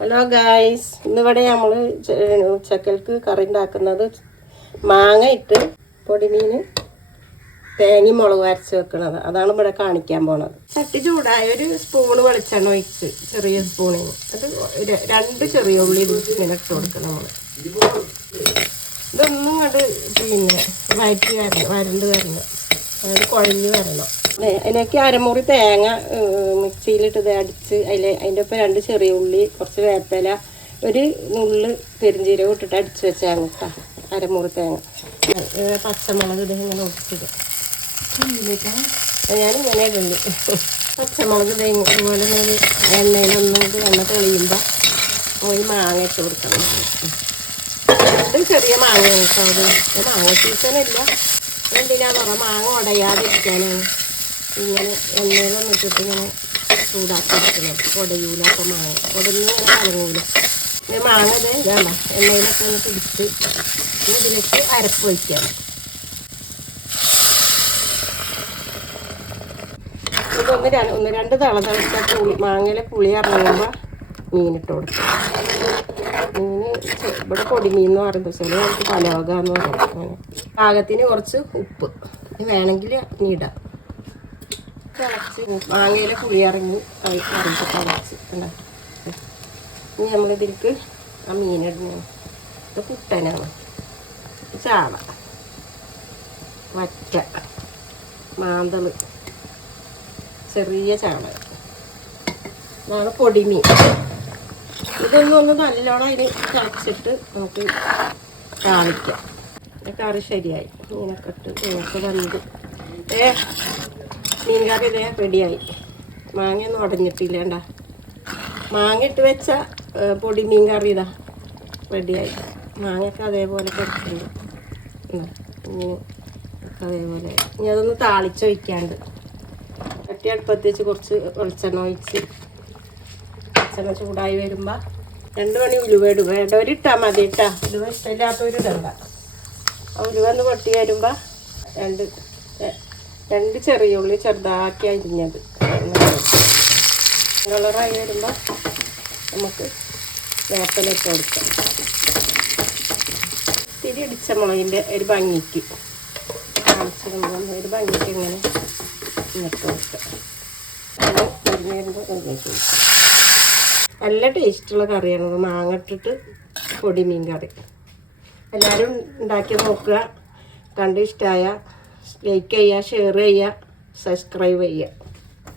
Hello guys, ഇന്നിവിടെ നമ്മൾ ഉച്ചക്കൽക്ക് കറി ഉണ്ടാക്കുന്നത് മാങ്ങ ഇട്ട് പൊടിമീൻ തേങ്ങ മുളക് അരച്ച് വെക്കുന്നത്. അതാണ് ഇവിടെ കാണിക്കാൻ പോണത്. ചട്ടി ചൂടായ ഒരു സ്പൂണ് വെളിച്ചെണ്ണ ഒഴിച്ച്, ചെറിയ സ്പൂണിന് അത് 2 ചെറിയ ഉള്ളി ഇങ്ങനെ ഇട്ട് കൊടുക്കണം. നമ്മൾ ഇതൊന്നും കണ്ട് പിന്നെ വരണ്ട് വരണം, അതായത് കുഴഞ്ഞ് വരണം. അതിലേക്ക് അരമുറി തേങ്ങ മിക്സിയിലിട്ട് അടിച്ച് അതിൻ്റെ ഒപ്പം 2 ചെറിയ ഉള്ളി, കുറച്ച് വേപ്പില, ഒരു നുള്ള് പെരുംജീരകം ഇട്ടിട്ട് അടിച്ച് വെച്ചാൽ കേട്ടോ. അരമുറി തേങ്ങ, പച്ചമുളക് ഇങ്ങനെ ഒട്ടിച്ചിടും. ഞാനിങ്ങനെ ഇടുന്നു. പച്ചമുളക് ഇതുപോലെ എണ്ണയിലൊന്നും എണ്ണ തെളിയുമ്പോൾ ഒരു മാങ്ങ ഇട്ട് കൊടുക്കണം. 2 ചെറിയ മാങ്ങ കേട്ടോ. അത് മാങ്ങ സീസണില്ല, എന്തിനാന്ന് പറഞ്ഞാൽ മാങ്ങ ഉടയാതിരിക്കാനാണ് ഇങ്ങനെ എണ്ണയിലൊന്നും ഇട്ടിട്ട് ഇങ്ങനെ ചൂടാക്കി എടുക്കുന്നത്. ഉടയൂല, അപ്പോൾ മാങ്ങ ഉടഞ്ഞ് ഇങ്ങനെ കലങ്ങൂല. പിന്നെ മാങ്ങ ഇതാണ് എണ്ണയിലൊക്കെ ഒന്ന് പിടിച്ച് ഇതിലേക്ക് അരപ്പ് വയ്ക്കണം. ഇതൊന്ന് 2 തിളച്ച പുളി, മാങ്ങയിലെ പുളി ഇറങ്ങുമ്പോൾ മീനിട്ട് കൊടുക്കും. മീൻ ഇവിടെ പൊടിമീൻ എന്ന് പറയുമ്പോൾ ചില നമുക്ക് പലോക എന്ന് പറയും. അങ്ങനെ പാകത്തിന് കുറച്ച് ഉപ്പ് വേണമെങ്കിൽ ഇനി ഇടാം. തിളച്ച് മാങ്ങയിലെ പുളി ഇറങ്ങി തിളച്ച് ഉണ്ടാക്കി. ഇനി നമ്മളിതിലേക്ക് ആ മീനിടുന്ന ഇത് കുട്ടനാണ്, ചാള, വറ്റ, മാന്തള്, ചെറിയ ചാള, ഇതാണ് പൊടിമീൻ. ഇതൊന്നും നല്ലോണം അതിന് തിളച്ചിട്ട് നമുക്ക് താളിക്കാം. കറി ശരിയായി. മീനൊക്കെ ഇട്ട് മീനൊക്കെ വന്നത് മീൻ കറി ഇതേ റെഡിയായി. മാങ്ങയൊന്നും ഉടഞ്ഞിട്ടില്ലേണ്ട. മാങ്ങ ഇട്ട് വെച്ച പൊടിമീൻ കറി ഇതാ റെഡിയായി. മാങ്ങയൊക്കെ അതേപോലെ കൊടുക്കുന്നുണ്ട്. ഇങ്ങനെ ഒക്കെ അതേപോലെ. ഇനി അതൊന്ന് താളിച്ച് വയ്ക്കാണ്ട് ചട്ടി അടുപ്പത്ത് വെച്ച് കുറച്ച് വെളിച്ചെണ്ണ ഒഴിച്ച് വെളിച്ചെണ്ണ ചൂടായി വരുമ്പോൾ 2 മണി ഉലുവ ഇടുക. വേണ്ടവരിട്ടാൽ മതി കേട്ടാ. ഉലുവ ഇഷ്ടമില്ലാത്തവരും ഇടണ്ട. ഉലുവ ഒന്ന് പൊട്ടി വരുമ്പോൾ 2 ചെറിയ ഉള്ളി ചെറുതാക്കി അരിഞ്ഞത് കളറായി വരുമ്പോൾ നമുക്ക് വേപ്പില ഇട്ട് കൊടുക്കാം. ഇത്തിരി ഇടിച്ച മുളകിൻ്റെ ഒരു ഭംഗിക്ക് ഒരു ഭംഗിക്ക് ഇങ്ങനെ ഇട്ട് കൊടുക്കാം. നല്ല ടേസ്റ്റുള്ള കറിയാണ് മാങ്ങ ഇട്ടിട്ട് പൊടിമീൻ കറി. എല്ലാവരും ഉണ്ടാക്കി നോക്കുക. കണ്ട് ഇഷ്ടമായ ലൈക്ക് ചെയ്യുക, ഷെയർ ചെയ്യുക, സബ്സ്ക്രൈബ് ചെയ്യുക.